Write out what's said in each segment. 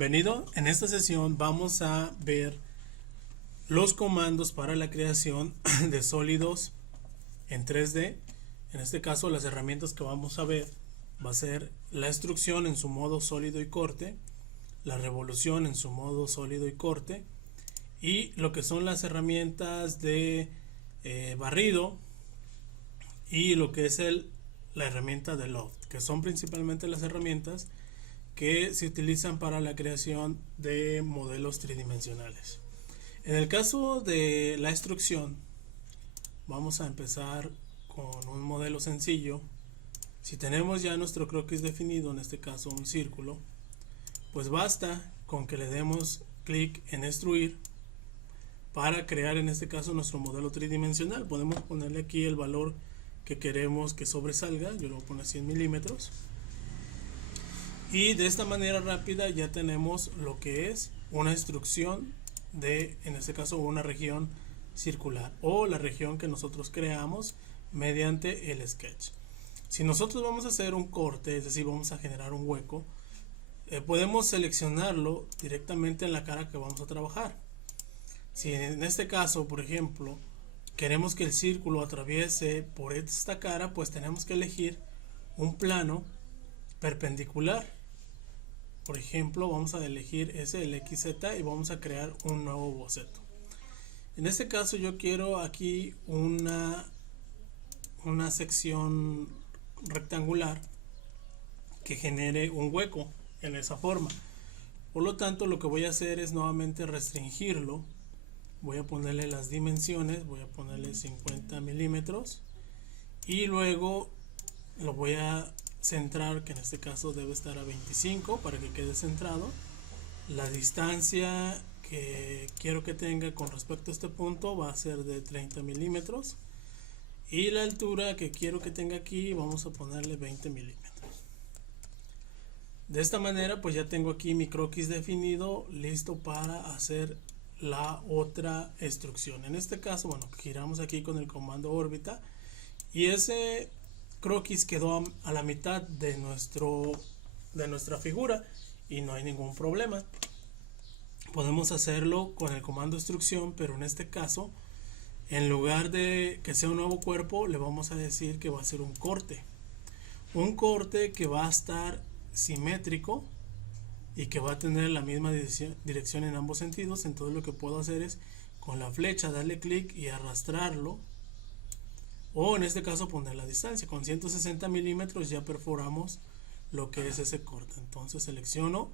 Bienvenido. En esta sesión vamos a ver los comandos para la creación de sólidos en 3D. En este caso las herramientas que vamos a ver va a ser la extrusión en su modo sólido y corte, la revolución en su modo sólido y corte, y lo que son las herramientas de barrido y lo que es la herramienta de loft, que son principalmente las herramientas que se utilizan para la creación de modelos tridimensionales. En el caso de la extrusión, vamos a empezar con un modelo sencillo. Si tenemos ya nuestro croquis definido, en este caso un círculo, pues basta con que le demos clic en extruir para crear en este caso nuestro modelo tridimensional. Podemos ponerle aquí el valor que queremos que sobresalga. Yo lo voy a poner 100 milímetros. Y de esta manera rápida ya tenemos lo que es una extrusión de, en este caso, una región circular o la región que nosotros creamos mediante el sketch. Si nosotros vamos a hacer un corte, es decir, vamos a generar un hueco, podemos seleccionarlo directamente en la cara que vamos a trabajar. Si en este caso, por ejemplo, queremos que el círculo atraviese por esta cara, pues tenemos que elegir un plano perpendicular. Por ejemplo, vamos a elegir el XZ y vamos a crear un nuevo boceto. En este caso yo quiero aquí una sección rectangular que genere un hueco en esa forma. Por lo tanto, lo que voy a hacer es nuevamente restringirlo. Voy a ponerle las dimensiones, voy a ponerle 50 milímetros y luego lo voy a centrar, que en este caso debe estar a 25 para que quede centrado. La distancia que quiero que tenga con respecto a este punto va a ser de 30 milímetros y la altura que quiero que tenga aquí vamos a ponerle 20 milímetros. De esta manera pues ya tengo aquí mi croquis definido, listo para hacer la otra extrusión. En este caso, bueno, giramos aquí con el comando órbita y ese croquis quedó a la mitad de nuestra figura y no hay ningún problema. Podemos hacerlo con el comando extrusión, pero en este caso, en lugar de que sea un nuevo cuerpo, le vamos a decir que va a ser un corte que va a estar simétrico y que va a tener la misma dirección en ambos sentidos. Entonces lo que puedo hacer es con la flecha darle clic y arrastrarlo, o en este caso poner la distancia. Con 160 milímetros ya perforamos lo que es ese corte. Entonces selecciono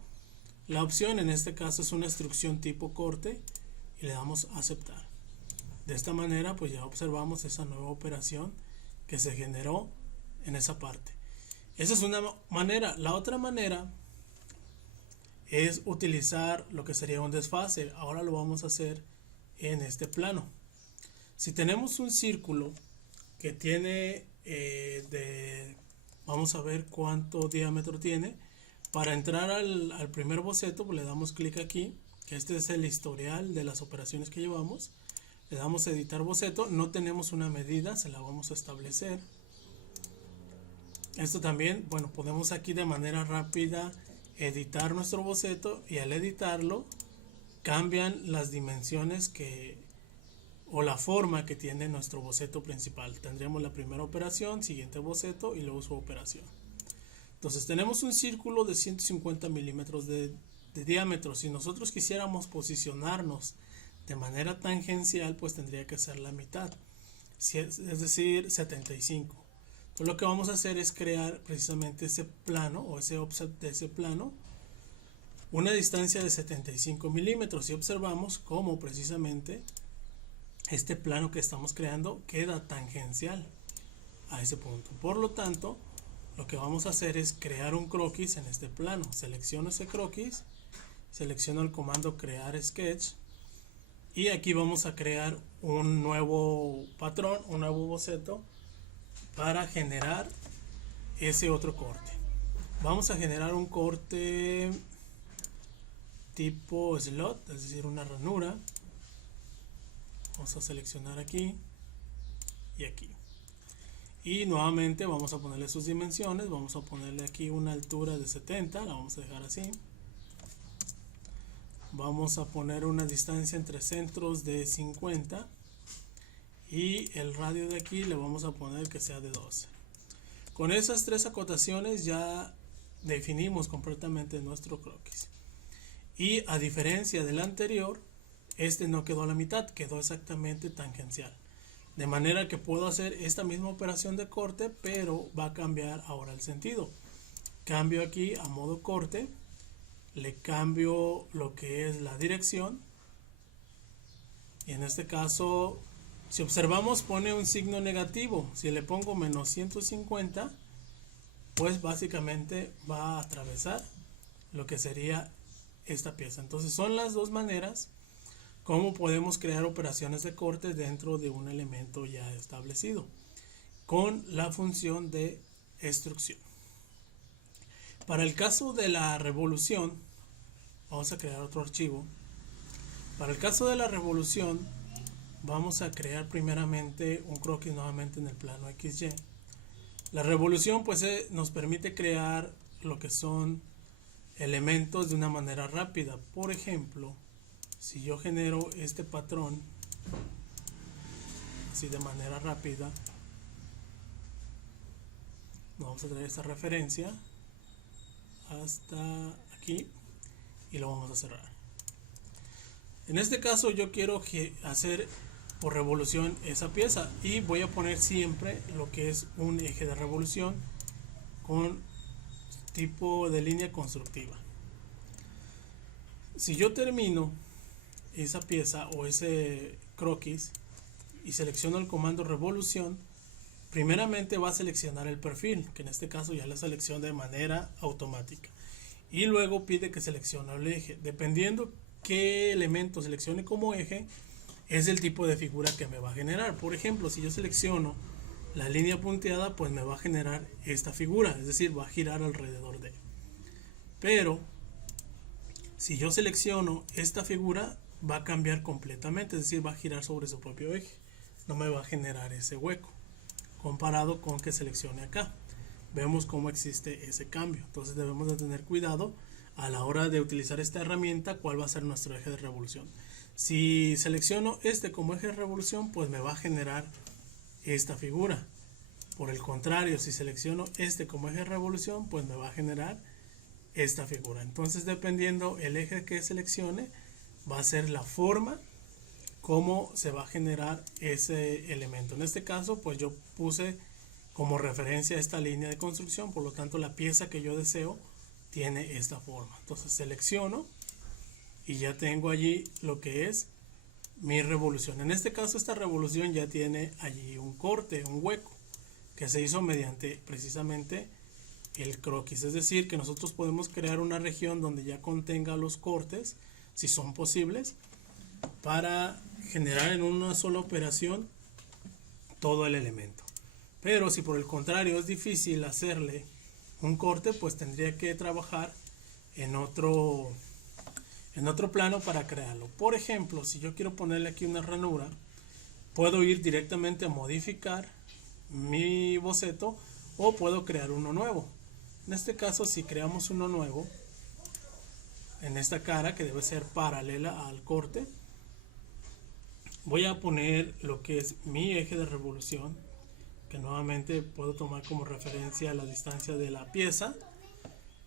la opción, en este caso es una extrusión tipo corte, y le damos a aceptar. De esta manera pues ya observamos esa nueva operación que se generó en esa parte. Esa es una manera. La otra manera es utilizar lo que sería un desfase. Ahora lo vamos a hacer en este plano. Si tenemos un círculo que tiene vamos a ver cuánto diámetro tiene. Para entrar al primer boceto pues le damos clic aquí, que este es el historial de las operaciones que llevamos. Le damos a editar boceto. No tenemos una medida, se la vamos a establecer. Esto también, bueno, podemos aquí de manera rápida editar nuestro boceto, y al editarlo cambian las dimensiones o la forma que tiene nuestro boceto principal. Tendremos la primera operación, siguiente boceto y luego su operación. Entonces tenemos un círculo de 150 milímetros de diámetro. Si nosotros quisiéramos posicionarnos de manera tangencial, pues tendría que ser la mitad, es decir 75. Entonces lo que vamos a hacer es crear precisamente ese plano o ese offset de ese plano, una distancia de 75 milímetros, y observamos cómo precisamente este plano que estamos creando queda tangencial a ese punto. Por lo tanto, lo que vamos a hacer es crear un croquis en este plano. Selecciono ese croquis, selecciono el comando crear sketch, y aquí vamos a crear un nuevo patrón, un nuevo boceto para generar ese otro corte. Vamos a generar un corte tipo slot, es decir, una ranura. Vamos a seleccionar aquí y aquí, y nuevamente vamos a ponerle sus dimensiones. Vamos a ponerle aquí una altura de 70, la vamos a dejar así. vamos a poner una distancia entre centros de 50 y el radio de aquí le vamos a poner que sea de 12. Con esas tres acotaciones ya definimos completamente nuestro croquis. Y a diferencia del anterior, este no quedó a la mitad, quedó exactamente tangencial. De manera que puedo hacer esta misma operación de corte, pero va a cambiar ahora el sentido. Cambio aquí a modo corte, le cambio lo que es la dirección. Y en este caso, si observamos, pone un signo negativo. Si le pongo menos 150, pues básicamente va a atravesar lo que sería esta pieza. Entonces son las dos maneras como podemos crear operaciones de corte dentro de un elemento ya establecido con la función de extrusión. Para el caso de la revolución, vamos a crear otro archivo. Para el caso de la revolución, vamos a crear primeramente un croquis nuevamente en el plano XY. La revolución pues nos permite crear lo que son elementos de una manera rápida. Por ejemplo, si yo genero este patrón así de manera rápida, vamos a traer esta referencia hasta aquí y lo vamos a cerrar. En este caso yo quiero hacer por revolución esa pieza y voy a poner siempre lo que es un eje de revolución con tipo de línea constructiva. Si yo termino esa pieza o ese croquis y selecciono el comando revolución, primeramente va a seleccionar el perfil, que en este caso ya lo selecciona de manera automática, y luego pide que seleccione el eje. Dependiendo qué elemento seleccione como eje, es el tipo de figura que me va a generar. Por ejemplo, si yo selecciono la línea punteada, pues me va a generar esta figura, es decir, va a girar alrededor de. Pero si yo selecciono esta figura, va a cambiar completamente, es decir, va a girar sobre su propio eje, no me va a generar ese hueco, comparado con que seleccione acá. Vemos cómo existe ese cambio. Entonces debemos de tener cuidado a la hora de utilizar esta herramienta, cuál va a ser nuestro eje de revolución. Si selecciono este como eje de revolución, pues me va a generar esta figura. Por el contrario, si selecciono este como eje de revolución, pues me va a generar esta figura. Entonces, dependiendo el eje que seleccione, va a ser la forma como se va a generar ese elemento. En este caso, pues yo puse como referencia esta línea de construcción, por lo tanto la pieza que yo deseo tiene esta forma. Entonces selecciono y ya tengo allí lo que es mi revolución. En este caso esta revolución ya tiene allí un corte, un hueco, que se hizo mediante precisamente el croquis. Es decir, que nosotros podemos crear una región donde ya contenga los cortes, si son posibles, para generar en una sola operación todo el elemento. Pero si por el contrario es difícil hacerle un corte, pues tendría que trabajar en otro plano para crearlo. Por ejemplo, si yo quiero ponerle aquí una ranura, puedo ir directamente a modificar mi boceto o puedo crear uno nuevo. En este caso, si creamos uno nuevo en esta cara, que debe ser paralela al corte, voy a poner lo que es mi eje de revolución, que nuevamente puedo tomar como referencia la distancia de la pieza,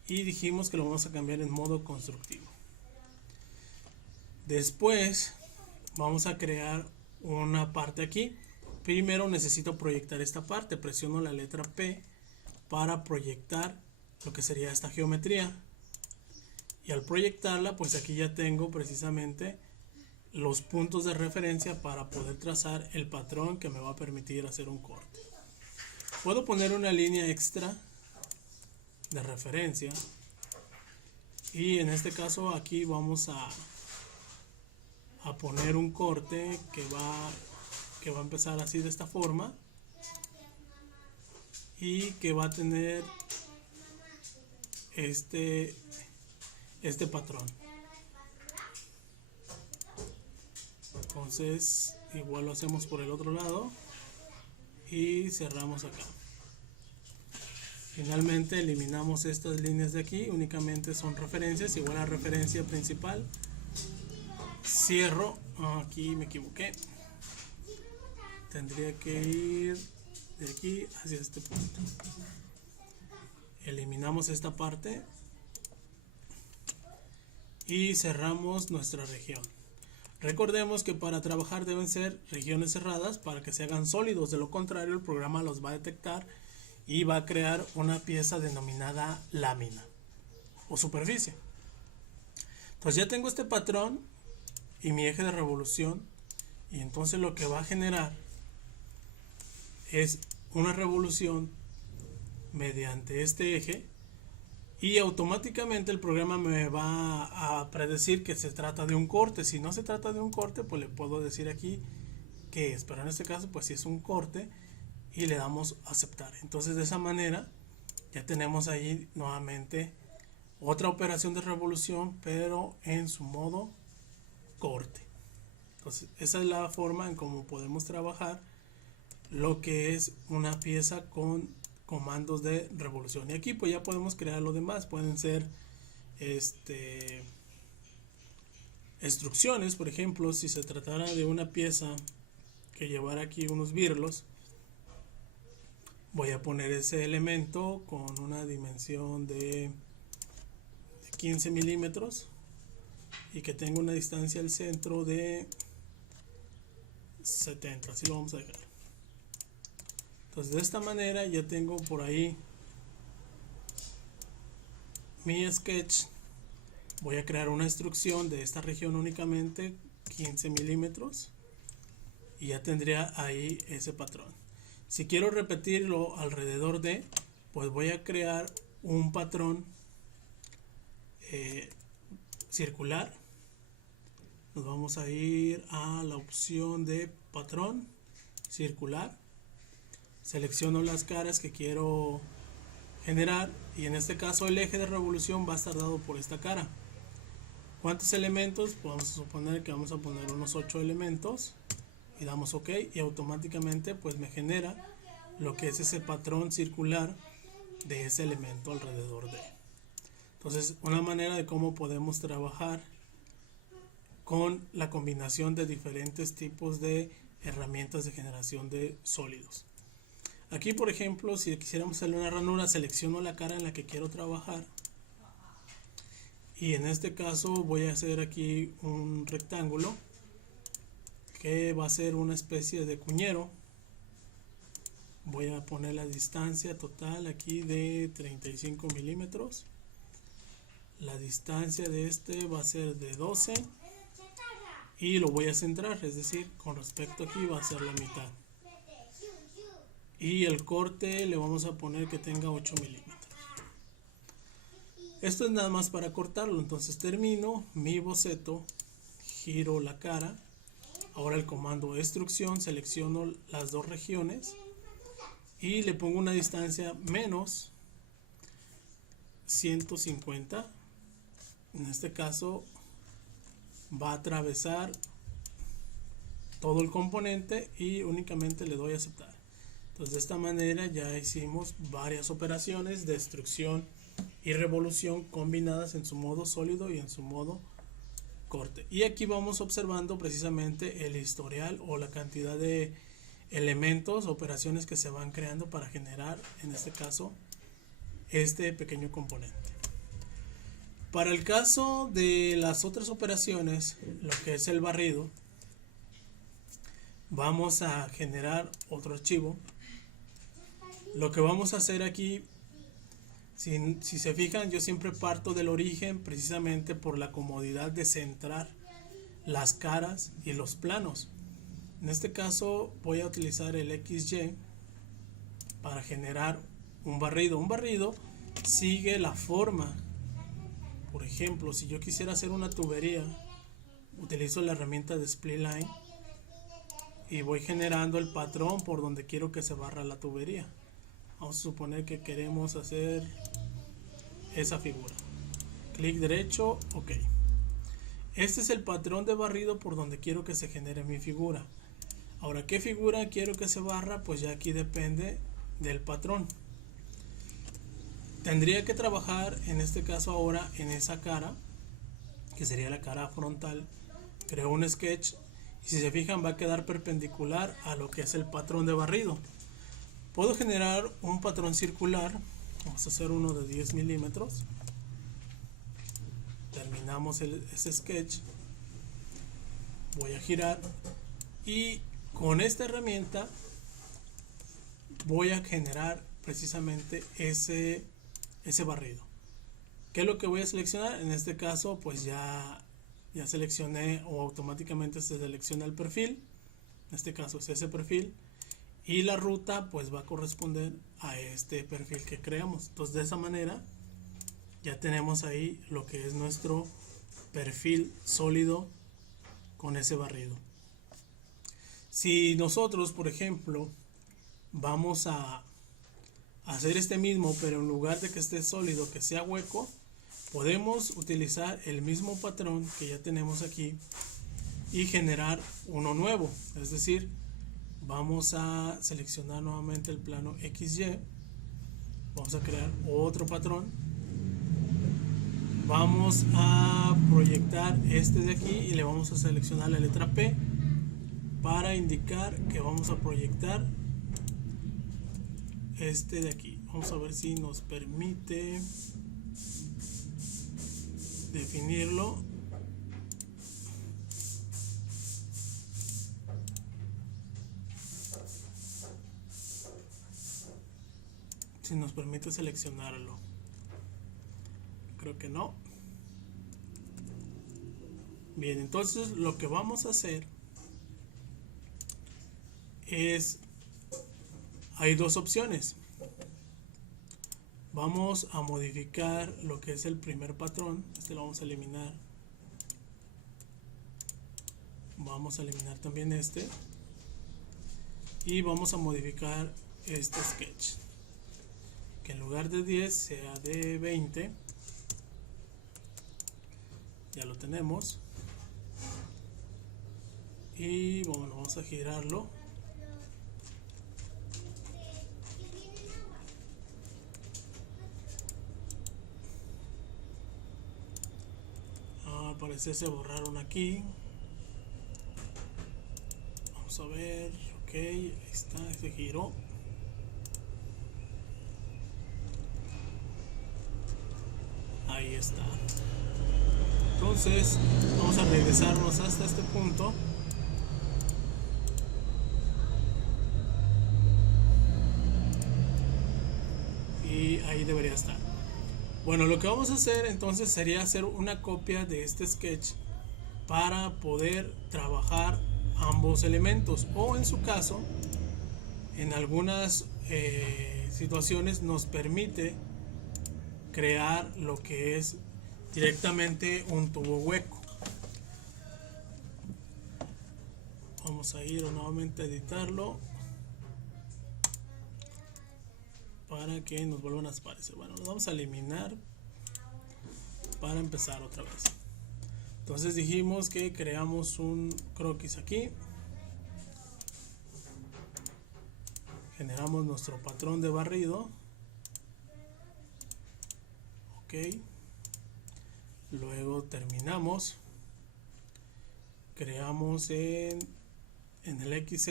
y dijimos que lo vamos a cambiar en modo constructivo. Después vamos a crear una parte aquí. Primero necesito proyectar esta parte, presiono la letra P para proyectar lo que sería esta geometría, y al proyectarla, pues aquí ya tengo precisamente los puntos de referencia para poder trazar el patrón que me va a permitir hacer un corte. Puedo poner una línea extra de referencia, y en este caso aquí vamos a poner un corte que va a empezar así de esta forma y que va a tener este patrón. Entonces igual lo hacemos por el otro lado y cerramos acá. Finalmente eliminamos estas líneas de aquí, únicamente son referencias, igual a referencia principal cierro. Aquí me equivoqué. Tendría que ir de aquí hacia este punto. Eliminamos esta parte y cerramos nuestra región. Recordemos que para trabajar deben ser regiones cerradas para que se hagan sólidos, de lo contrario el programa los va a detectar y va a crear una pieza denominada lámina o superficie. Entonces ya tengo este patrón y mi eje de revolución, y entonces lo que va a generar es una revolución mediante este eje, y automáticamente el programa me va a predecir que se trata de un corte. Si no se trata de un corte, pues le puedo decir aquí que es, pero en este caso pues si es un corte, y le damos a aceptar. Entonces de esa manera ya tenemos ahí nuevamente otra operación de revolución, pero en su modo corte. Entonces esa es la forma en cómo podemos trabajar lo que es una pieza con comandos de revolución. Y aquí pues ya podemos crear lo demás. Pueden ser instrucciones. Por ejemplo, si se tratara de una pieza que llevara aquí unos birlos, voy a poner ese elemento con una dimensión de 15 milímetros y que tenga una distancia al centro de 70. Así lo vamos a dejar. Entonces de esta manera ya tengo por ahí mi sketch. Voy a crear una instrucción de esta región únicamente 15 milímetros y ya tendría ahí ese patrón. Si quiero repetirlo alrededor de, pues voy a crear un patrón circular. Nos vamos a ir a la opción de patrón circular. Selecciono las caras que quiero generar y en este caso el eje de revolución va a estar dado por esta cara. ¿Cuántos elementos? Pues vamos a suponer que vamos a poner unos 8 elementos y damos OK y automáticamente pues me genera lo que es ese patrón circular de ese elemento alrededor de. Entonces una manera de cómo podemos trabajar con la combinación de diferentes tipos de herramientas de generación de sólidos. Aquí por ejemplo, si quisiéramos hacer una ranura, selecciono la cara en la que quiero trabajar y en este caso voy a hacer aquí un rectángulo que va a ser una especie de cuñero. Voy a poner la distancia total aquí de 35 milímetros. La distancia de este va a ser de 12 y lo voy a centrar, es decir, con respecto aquí va a ser la mitad. Y el corte le vamos a poner que tenga 8 milímetros. Esto es nada más para cortarlo. Entonces termino mi boceto, giro la cara. Ahora el comando instrucción, selecciono las dos regiones y le pongo una distancia menos 150. En este caso va a atravesar todo el componente y únicamente le doy a aceptar. Entonces de esta manera ya hicimos varias operaciones de extrusión y revolución combinadas en su modo sólido y en su modo corte. Y aquí vamos observando precisamente el historial o la cantidad de elementos, operaciones que se van creando para generar, en este caso, este pequeño componente. Para el caso de las otras operaciones, lo que es el barrido, vamos a generar otro archivo. Lo que vamos a hacer aquí, si se fijan, yo siempre parto del origen precisamente por la comodidad de centrar las caras y los planos. En este caso voy a utilizar el XY para generar un barrido. Un barrido sigue la forma. Por ejemplo, si yo quisiera hacer una tubería, utilizo la herramienta de Split Line y voy generando el patrón por donde quiero que se barra la tubería. Vamos a suponer que queremos hacer esa figura. Clic derecho, OK. Este es el patrón de barrido por donde quiero que se genere mi figura. Ahora, ¿qué figura quiero que se barra? Pues ya aquí depende del patrón. Tendría que trabajar en este caso ahora en esa cara, que sería la cara frontal creo un sketch y si se fijan va a quedar perpendicular a lo que es el patrón de barrido. Puedo generar un patrón circular, vamos a hacer uno de 10 milímetros. Terminamos ese sketch, voy a girar y con esta herramienta voy a generar precisamente ese barrido. ¿Qué es lo que voy a seleccionar? En este caso pues ya seleccioné, o automáticamente se selecciona el perfil, en este caso es ese perfil, y la ruta pues va a corresponder a este perfil que creamos. Entonces de esa manera ya tenemos ahí lo que es nuestro perfil sólido con ese barrido. Si nosotros, por ejemplo, vamos a hacer este mismo, pero en lugar de que esté sólido, que sea hueco, podemos utilizar el mismo patrón que ya tenemos aquí y generar uno nuevo. Es decir, vamos a seleccionar nuevamente el plano XY, vamos a crear otro patrón, vamos a proyectar este de aquí y le vamos a seleccionar la letra P para indicar que vamos a proyectar este de aquí. Vamos a ver si nos permite definirlo. Si nos permite seleccionarlo. Creo que no. Bien, entonces lo que vamos a hacer es, hay dos opciones. Vamos a modificar lo que es el primer patrón. Este lo vamos a eliminar. Vamos a eliminar también este. Y vamos a modificar este sketch, que en lugar de 10 sea de 20. Ya lo tenemos. Y bueno, vamos a girarlo. Parece se borraron aquí. Vamos a ver. Ok, ahí está, se giró. Ahí está. Entonces vamos a regresarnos hasta este punto. Y ahí debería estar. Bueno, lo que vamos a hacer entonces sería hacer una copia de este sketch para poder trabajar ambos elementos, o en su caso, en algunas situaciones nos permite crear lo que es directamente un tubo hueco. Vamos a ir nuevamente a editarlo para que nos vuelvan a aparecer. Bueno, lo vamos a eliminar para empezar otra vez. Entonces dijimos que creamos un croquis aquí, generamos nuestro patrón de barrido, ok, luego terminamos, creamos en el XZ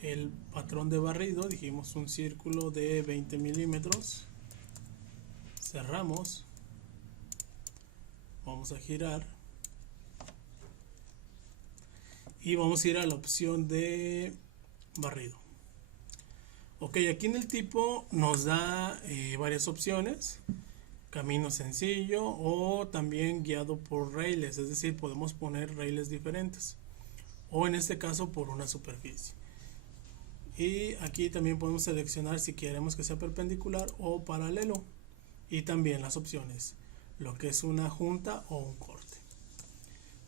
el patrón de barrido, dijimos un círculo de 20 milímetros, cerramos, vamos a girar y vamos a ir a la opción de barrido. Ok, aquí en el tipo nos da varias opciones: camino sencillo o también guiado por raíles, es decir, podemos poner raíles diferentes, o en este caso por una superficie. Y aquí también podemos seleccionar si queremos que sea perpendicular o paralelo, y también las opciones, lo que es una junta o un corte.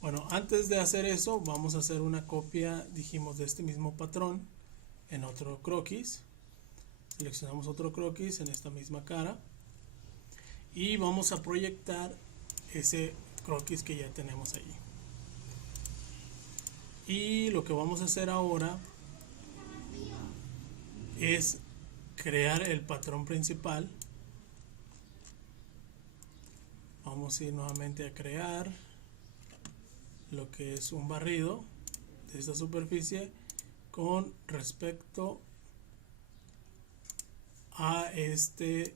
Bueno, antes de hacer eso vamos a hacer una copia, dijimos, de este mismo patrón en otro croquis. Seleccionamos otro croquis en esta misma cara y vamos a proyectar ese croquis que ya tenemos allí. Y lo que vamos a hacer ahora es crear el patrón principal. Vamos a ir nuevamente a crear lo que es un barrido de esta superficie con respecto a este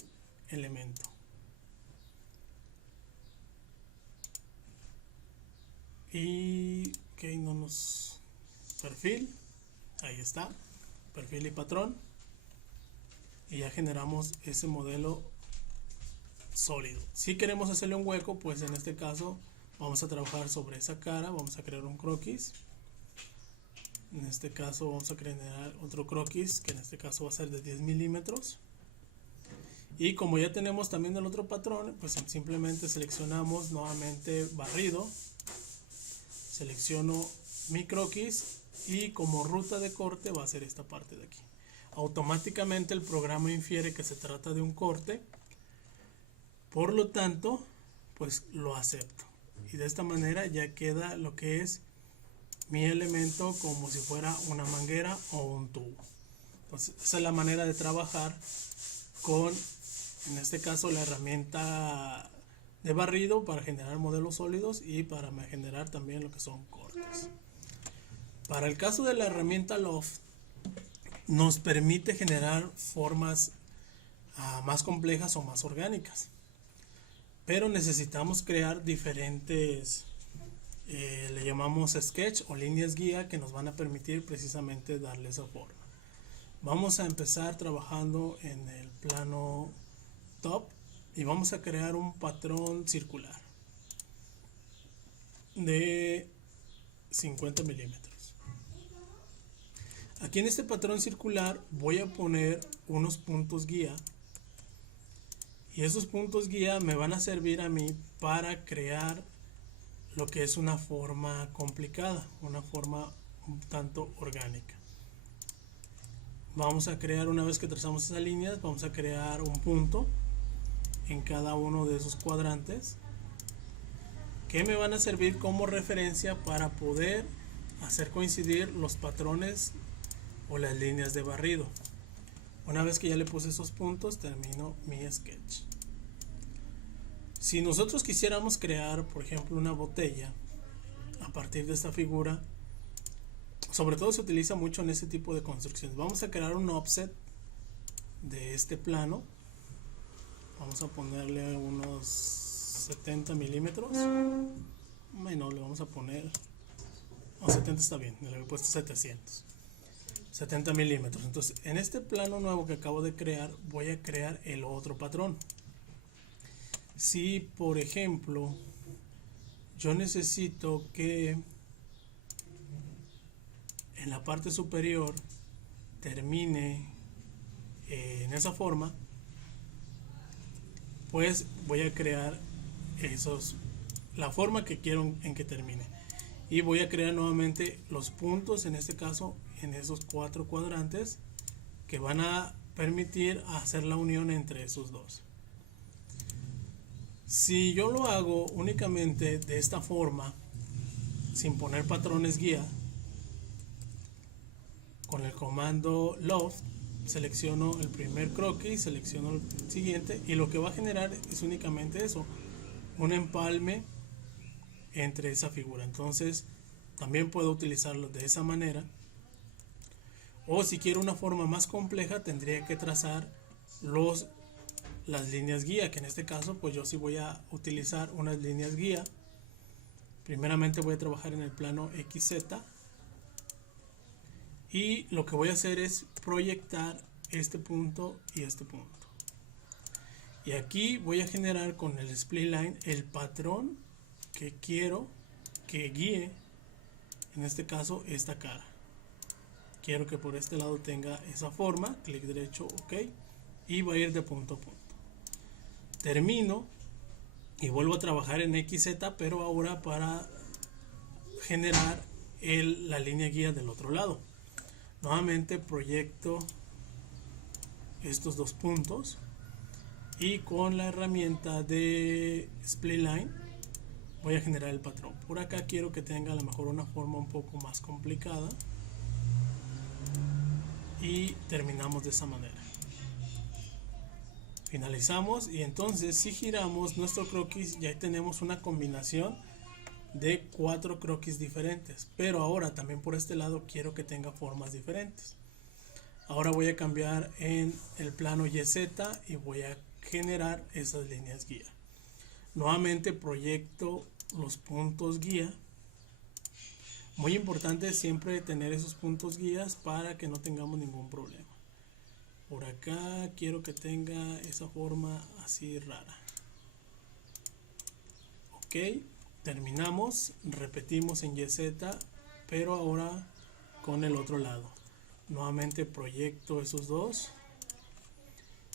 elemento. Y no nos perfil, ahí está, perfil y patrón, y ya generamos ese modelo sólido. Si queremos hacerle un hueco, pues en este caso vamos a trabajar sobre esa cara, vamos a crear un croquis. En este caso vamos a crear otro croquis, que en este caso va a ser de 10 milímetros. Y como ya tenemos también el otro patrón, pues simplemente seleccionamos nuevamente barrido, selecciono mi croquis y como ruta de corte va a ser esta parte de aquí. Automáticamente el programa infiere que se trata de un corte, por lo tanto pues lo acepto, y de esta manera ya queda lo que es mi elemento como si fuera una manguera o un tubo. Entonces esa es la manera de trabajar con, en este caso, la herramienta de barrido para generar modelos sólidos y para generar también lo que son cortes. Para el caso de la herramienta Loft, nos permite generar formas más complejas o más orgánicas, pero necesitamos crear diferentes le llamamos sketch o líneas guía que nos van a permitir precisamente darle esa forma. Vamos a empezar trabajando en el plano top y vamos a crear un patrón circular de 50 milímetros. Aquí en este patrón circular voy a poner unos puntos guía, y esos puntos guía me van a servir a mí para crear lo que es una forma complicada, una forma un tanto orgánica. Vamos a crear, una vez que trazamos esas líneas, vamos a crear un punto en cada uno de esos cuadrantes que me van a servir como referencia para poder hacer coincidir los patrones o las líneas de barrido. Una vez que ya le puse esos puntos, termino mi sketch. Si nosotros quisiéramos crear, por ejemplo, una botella a partir de esta figura, sobre todo se utiliza mucho en este tipo de construcciones. Vamos a crear un offset de este plano. Vamos a ponerle unos 70 milímetros. Bueno, le vamos a poner... No, 70 está bien, le he puesto 700. 70 milímetros. Entonces, en este plano nuevo que acabo de crear, voy a crear el otro patrón. Si, por ejemplo, yo necesito que en la parte superior termine en esa forma, pues voy a crear la forma que quiero en que termine, y voy a crear nuevamente los puntos, en este caso en esos 4 cuadrantes que van a permitir hacer la unión entre esos dos. Si yo lo hago únicamente de esta forma, sin poner patrones guía, con el comando Loft, selecciono el primer croquis, selecciono el siguiente, y lo que va a generar es únicamente eso, un empalme entre esa figura. Entonces también puedo utilizarlo de esa manera, o si quiero una forma más compleja tendría que trazar las líneas guía, que en este caso pues yo sí voy a utilizar unas líneas guía. Primeramente voy a trabajar en el plano XZ, y lo que voy a hacer es proyectar este punto y este punto, y aquí voy a generar con el spline el patrón que quiero que guíe, en este caso esta cara. Quiero que por este lado tenga esa forma, clic derecho, ok, y va a ir de punto a punto. Termino y vuelvo a trabajar en XZ, pero ahora para generar la línea guía del otro lado. Nuevamente proyecto estos dos puntos y con la herramienta de Spline voy a generar el patrón. Por acá quiero que tenga a lo mejor una forma un poco más complicada, y terminamos de esa manera. Finalizamos, y entonces si giramos nuestro croquis ya tenemos una combinación de 4 croquis diferentes, pero ahora también por este lado quiero que tenga formas diferentes. Ahora voy a cambiar en el plano YZ y voy a generar esas líneas guía. Nuevamente proyecto los puntos guía. Muy importante siempre tener esos puntos guías para que no tengamos ningún problema. Por acá quiero que tenga esa forma así rara. Ok, terminamos, repetimos en YZ, pero ahora con el otro lado. Nuevamente proyecto esos dos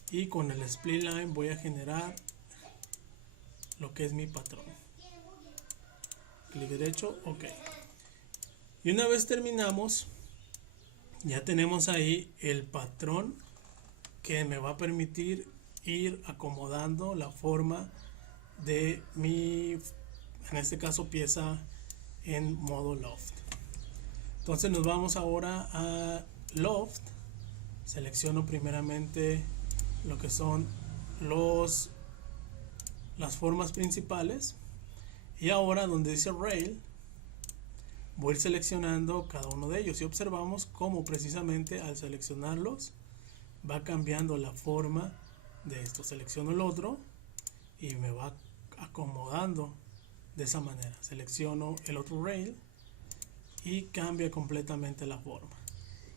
y con el split line voy a generar lo que es mi patrón. Clic derecho, ok. Y una vez terminamos, ya tenemos ahí el patrón que me va a permitir ir acomodando la forma de mi, en este caso, pieza en modo loft. Entonces nos vamos ahora a loft. Selecciono primeramente lo que son las formas principales, y ahora donde dice rail voy a ir seleccionando cada uno de ellos y observamos cómo precisamente al seleccionarlos va cambiando la forma de esto. Selecciono el otro y me va acomodando de esa manera. Selecciono el otro rail y cambia completamente la forma.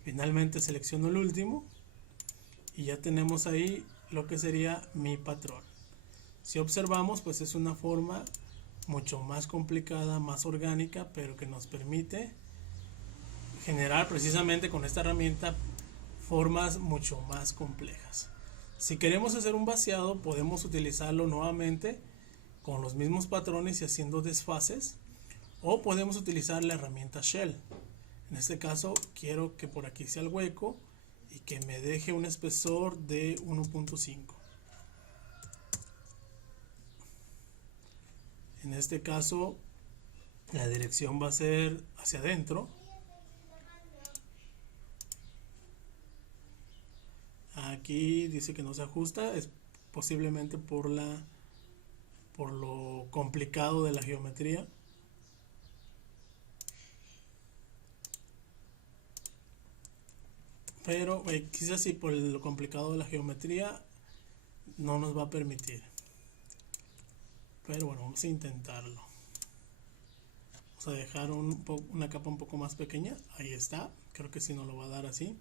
Finalmente selecciono el último y ya tenemos ahí lo que sería mi patrón. Si observamos, pues es una forma mucho más complicada, más orgánica, pero que nos permite generar precisamente con esta herramienta formas mucho más complejas. Si queremos hacer un vaciado, podemos utilizarlo nuevamente con los mismos patrones y haciendo desfases, o podemos utilizar la herramienta Shell. En este caso quiero que por aquí sea el hueco y que me deje un espesor de 1.5. En este caso la dirección va a ser hacia adentro. Aquí dice que no se ajusta, es posiblemente por lo complicado de la geometría. Pero quizás sí, por lo complicado de la geometría no nos va a permitir. Pero bueno, vamos a intentarlo. Vamos a dejar una capa un poco más pequeña. Ahí está. Creo que sí nos lo va a dar así.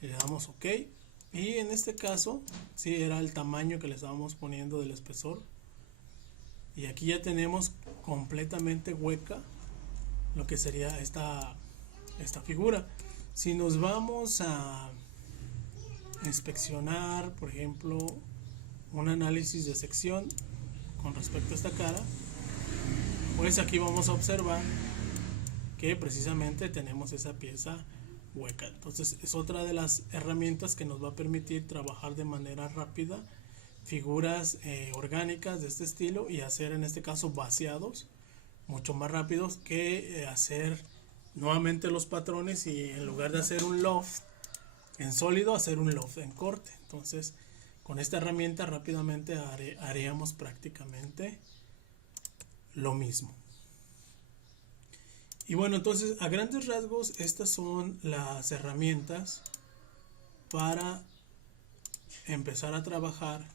Le damos OK. Y en este caso, sí era el tamaño que le estábamos poniendo del espesor. Y aquí ya tenemos completamente hueca lo que sería esta figura. Si nos vamos a inspeccionar, por ejemplo, un análisis de sección con respecto a esta cara, pues aquí vamos a observar que precisamente tenemos esa pieza hueca. Entonces es otra de las herramientas que nos va a permitir trabajar de manera rápida figuras orgánicas de este estilo y hacer en este caso vaciados mucho más rápidos que hacer nuevamente los patrones y en lugar de hacer un loft en sólido, hacer un loft en corte. Entonces con esta herramienta rápidamente haríamos prácticamente lo mismo. Y bueno, entonces a grandes rasgos estas son las herramientas para empezar a trabajar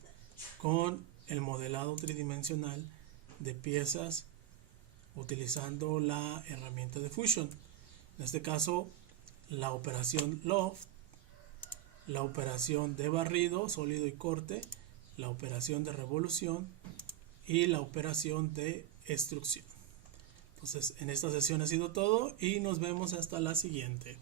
con el modelado tridimensional de piezas utilizando la herramienta de Fusion. En este caso la operación loft, la operación de barrido, sólido y corte, la operación de revolución y la operación de extrusión. Entonces en esta sesión ha sido todo y nos vemos hasta la siguiente.